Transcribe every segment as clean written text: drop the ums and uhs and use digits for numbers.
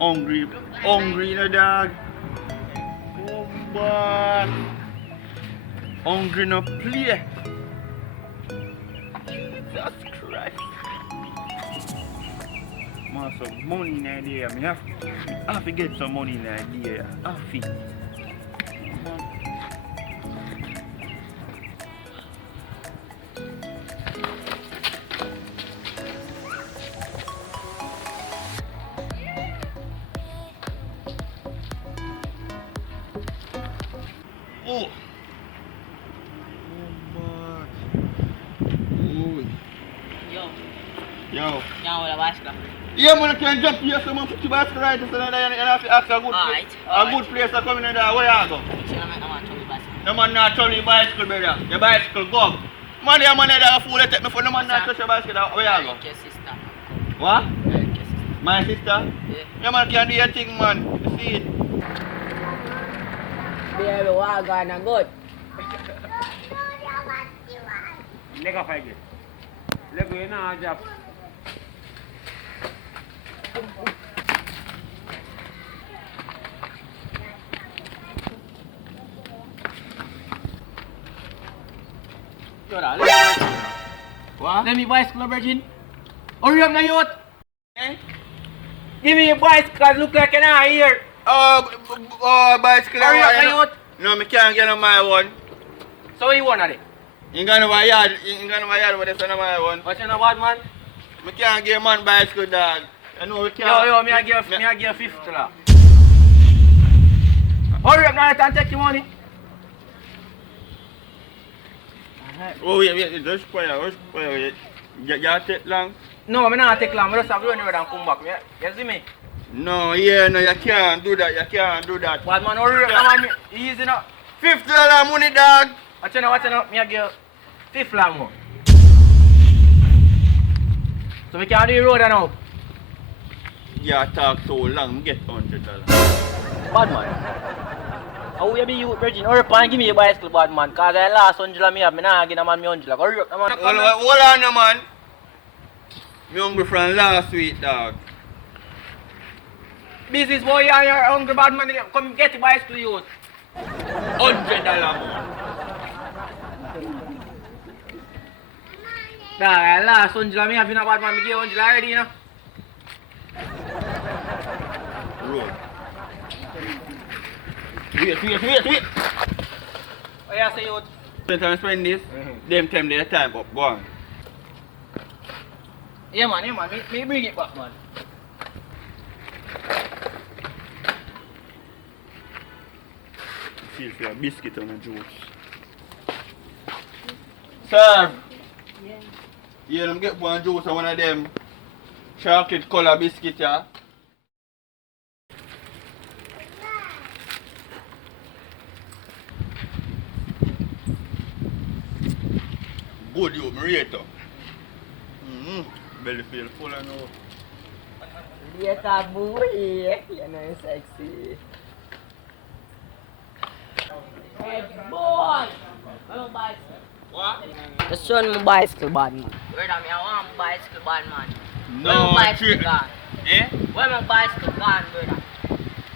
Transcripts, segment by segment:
Hungry, hungry, no dog. Oh, boy. Hungry, no play. Jesus Christ. Man, some money in there. I have to get some money in there. I have to. Oh. Yo. Now with a bicycle. Yeah, man, I can jump here, so man, put your bicycle right, so then I have to ask a good place. A good place to come in there. Where you go? No man not trouble your bicycle, brother. Your bicycle go. Man, your man that a fool take me for no man not touch your bicycle. Where you go? Your sister. What? Your sister. My sister? Yeah. Yeah, man, can do your thing, man. You see it? Baby, what gonna good? Lega fight it. Lega you know job. What? Let me bicycle, virgin. Hurry up, now youth. Eh? Give me your bicycle. Look like an eye here. Bicycle. Hurry up, now youth. No, I can't get on my one. So what you want at it? You got my yard. You got my yard, but that's not my one. What's your bad man? I can't get man bicycle, dog. I know we can't. Yo, me I give $50. Hurry up now and take your money. Oh, wait, just quiet, You take long? No, I'm not take long. I just have to run over and come back. You see me? No, yeah, no, you can't do that. Bad man, hurry up, man. Easy now. $50 money, dog. Watch out, me I give $50 more. So we can't do the road now. Yeah, talk so long, get $100. Bad man. How you be you, virgin? Hurry up and give me your bicycle, bad man. Cause I lost $100 me have. Me nah give a man me $100. Hurry up, man. Hold on, man. Me hungry from last week, dog. Business boy, you're hungry, bad man. Come get the bicycle, youth. $100 more. Nah, I lost $100 me have. You know, bad man. Me give $100 already, you know. Road. Wait. Oh, yeah, say youth. Sometimes spend this, them time their time up, go on. Yeah, man. Me bring it back, man. Feel for a biscuit and a juice. Sir! Yeah, let me get one juice and one of them chocolate color biscuit, yeah? Good, you, Marieto. Belly feel full and all. Later, boy. You're not sexy. Hey, boy. I'm bicycle. What? Just show me bicycle, bad man. Brother, I want bicycle, bad man. No, where my bicycle gone? Eh? Where my bicycle gone, brother?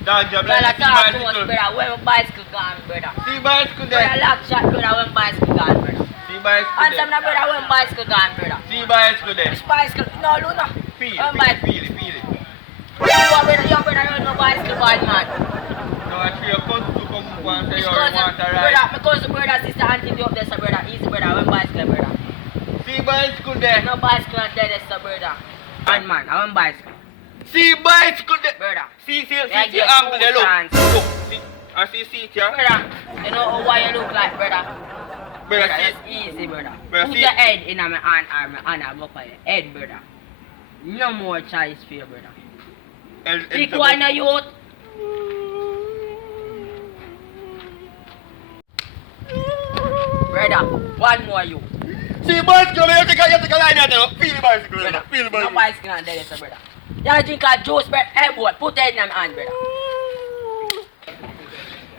Dog, you're Brother, like talk too much, brother. Where my bicycle gone, brother? See bicycle Brother, there. lock shot, brother. Where my bicycle gone, brother? See bicycle Answer there. me, brother. Where my bicycle gone, brother? See bicycle there. Which bicycle? No, Luna. Feel Where my bicycle? it. You brother, run my bicycle, bad man. No, actually, your cousin to come and say Which you cousin? want to ride. Brother, my cousin, brother, sister, auntie, you up there, sir, brother. Easy, brother. Where my bicycle, brother? See bicycle there. No bicycle not there, sir, brother. Bad man, I want bicycle. See bicycle there. Brother. See I the get angle there, look. chance. Look, see. I see seat here. Brother, you know why you look like, brother? Brother, It's see. easy, brother. Brother, Put see. your head in my hand or my hand and go for your head, brother. No more choice for you, brother. Pick one of you. Brother, one more you. See bicycle there, you take a line there, no? Feel the bicycle there, Brother, feel the no bicycle. bicycle on there, sir, brother. You drink a juice, brother. Hey, boy, put your head in my hand, brother.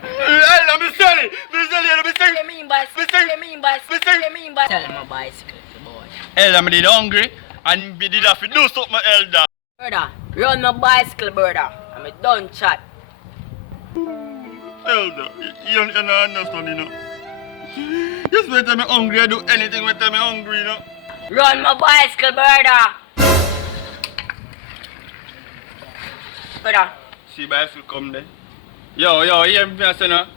Let me sell it. What you mean bicycle? What you mean bicycle? What you mean bicycle? Tell him a bicycle, boy. Elder, I did hungry and we did have to do something, Elder. Brother, run my bicycle, brother. I'm me done chat. Elder, you don't understand, you know. Just when I'm hungry, I do anything when I'm hungry, you know. Run my bicycle, brother. Brother. See bicycle come there. Yo, hear me say no?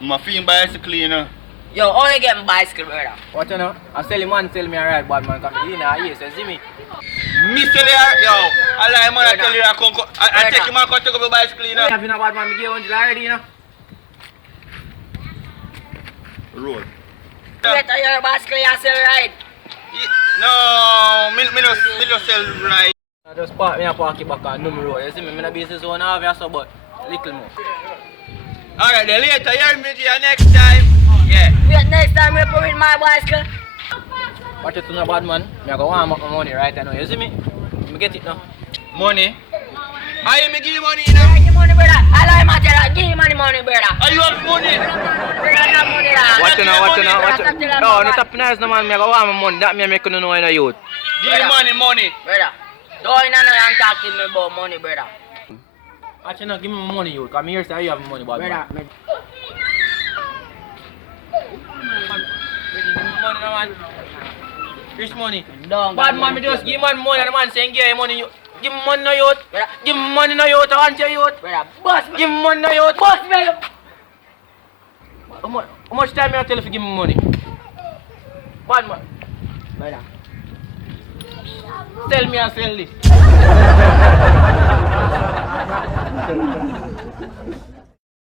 My Fimi bicycle, you know. Yo, only get my bicycle, brother. What you know? I sell him man, tell me alright, bad man. Come in here, so see me. Me tell you, yo, I lie man, I tell you, I take him and come take up your bicycle, you know. Have you know bad man, me give 100 already, you know. Road. Better your bicycle yourself, right? No, me no sell right. I just park me and park it back on Numi Road. You see me, I'm in a business owner, I have so but little more. Alright, then later, hear me to you next time. Yeah. Wait, next time we put in my bicycle. Watch it to no bad man. Me I go warm up my money right now. You see me? Me get it now. Money? I me give you money, you know. Give me money, brother. I like my brother. Give me money, brother. Are you have money? Brother, I have money, brother. Watch it now, watch it now, watch it. No, no top nice no man. Me I go warm my money. That me make you know in a youth. Give me money. Brother, don't in and talk to me about money, brother. Watch it now, give me my money youth. Come here, say you have money, bad man. Brother, Give me money now, man. Rich money. don't. Bad man, me just give man money and the man saying give me money. Give me money no youth. Give me money no youth. I want your youth. Brother, boss me. Give me money no youth. Boss me. How much time me I tell you to give me money? Bad man. Brother. Tell me I sell this.